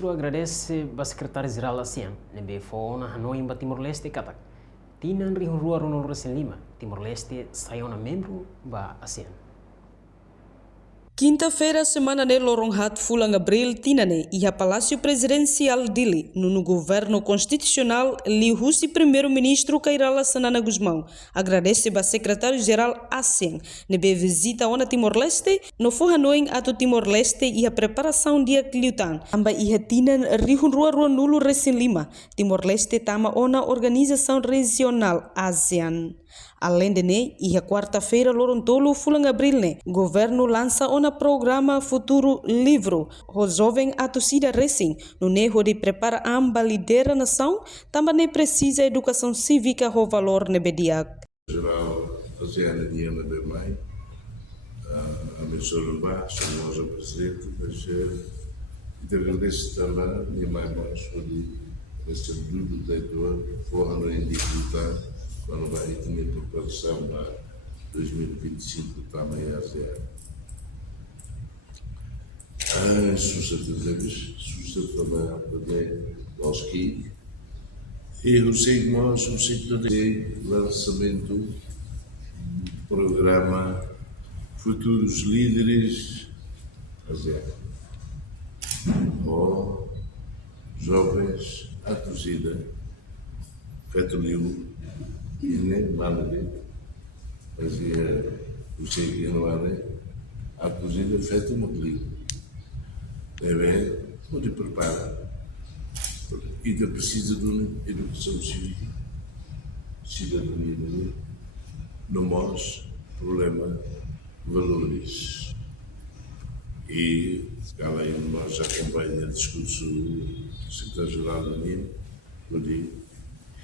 Primeiro-Ministro agradece ao secretário-geral da ASEAN, nebefo na Hanoi em Timor-Leste, Katak. Tinan rihunrua Ronald Resin Lima, Timor-Leste saiu na membro da ASEAN. Quinta-feira, semana de Loronghat Fulang Abril, Tinane, e a Palácio Presidencial Dili, no governo constitucional, Lihusi Primeiro-Ministro Kairala Sanana Guzmão, agradece ao secretário-geral ASEAN, nebe visita a Timor-Leste, no Hanoi ato Timor-Leste e a preparação de Cliutan, amba e Tinan Rihunrua Nulo Resin Lima, Timor-Leste tama ona Organização Regional ASEAN. Além de ne, e a quarta-feira, Lorontolo, Fulang Abril, governo lança um programa Futuro Livro, o jovem atucida recém, no nervo de preparar amba lidera nação, também precisa educação cívica o valor nebediak. Geral, ASEAN dia na BMAI, a emissora Baixo, a nossa presidente, mas agradeço também a minha mãe Baixo, por esse duro leitor, forno em dificuldade, quando vai ter preparação para 2025 também a ASEAN. Susta também a poder aos que e o signo de lançamento do programa Futuros Líderes ASEAN. Ou jovens à torcida, Católico. E nem nada fazia o cheio a cozida feita uma película. Deve muito preparar. E ainda precisa de uma educação cívica, cidadania, no nosso problema valores. E, além de nós acompanha o discurso do secretário-geral da UNIA, eu digo,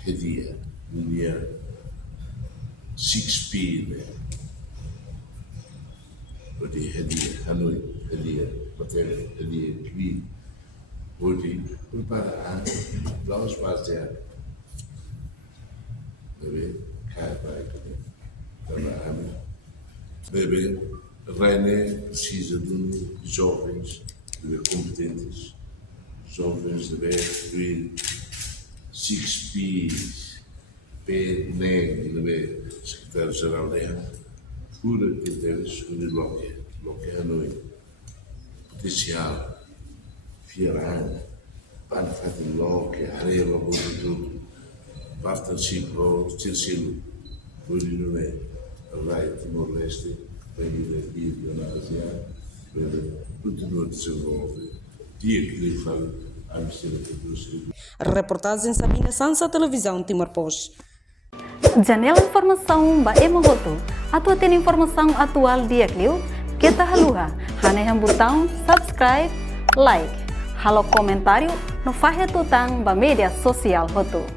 Hadia, Unia, 6P, né? Hoje Hadia, Hanoi, Hadia, Hotel, Hadia, Kiwi. Hoje, prepara a os ASEAN. Deve, cá vai, também. Deve, René precisa de jovens, competentes, jovens deve 6P. PNE, secretário-geral da EA, fura critérios de bloqueio Hanoi, potencial, Fiarana, Panfatiló, que areia o tudo, partnership o Circilo, não é, vai Timor-Leste, vai vir aqui na ASEAN, para continuar a desenvolver, dia que lhe falo, a mistura de Reportagem Sabina Sansa, Televisão Timor-Post. Janela informação ba Emohoto. Atua tem informação atual dia Clio. Kita haluha. Haneham botão subscribe, like. Halo comentário no Fahia Tutang ba media sosial Hoto.